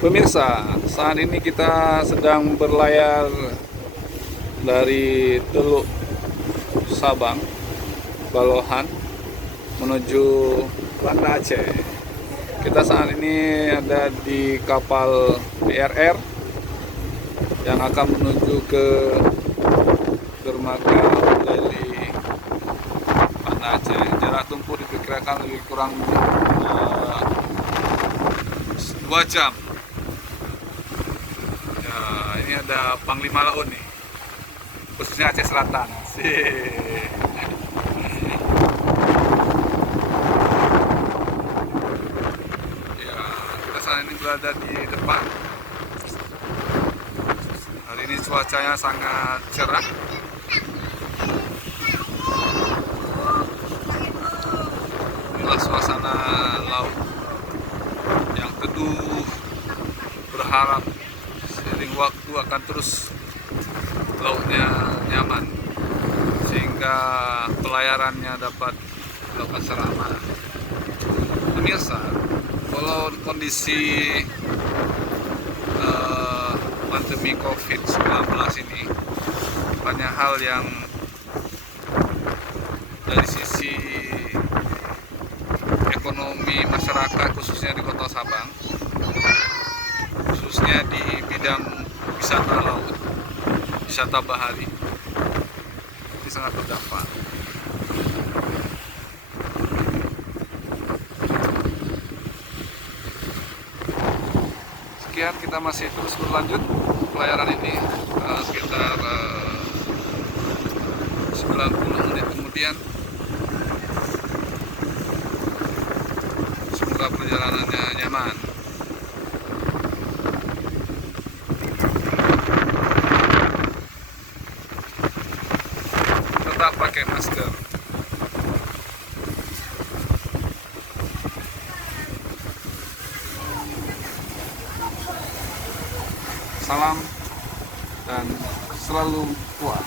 Pemirsa, saat ini kita sedang berlayar dari Teluk Sabang, Balohan, menuju Banda Aceh. Kita saat ini ada di kapal BRR yang akan menuju ke dermaga Leli Banda Aceh. Jarak tempuh diperkirakan lebih kurang 2 jam. Ini ada Panglima Laut nih, khususnya Aceh Selatan. Ya, kita saat ini berada di depan. Hari ini cuacanya sangat cerah. Inilah suasana laut yang teduh. Berharap seiring waktu akan terus lautnya nyaman sehingga pelayarannya dapat dilakukan secara aman. Pemirsa, kalau kondisi pandemi COVID-19 ini banyak hal yang dari sisi ekonomi masyarakat khususnya di Kota Sabang, khususnya di bidang wisata laut, wisata bahari, ini sangat terdampak. Sekian, kita masih terus berlanjut pelayaran ini sekitar 90 menit kemudian. Semoga perjalanannya nyaman. Tetap pakai masker. Salam dan selalu kuat.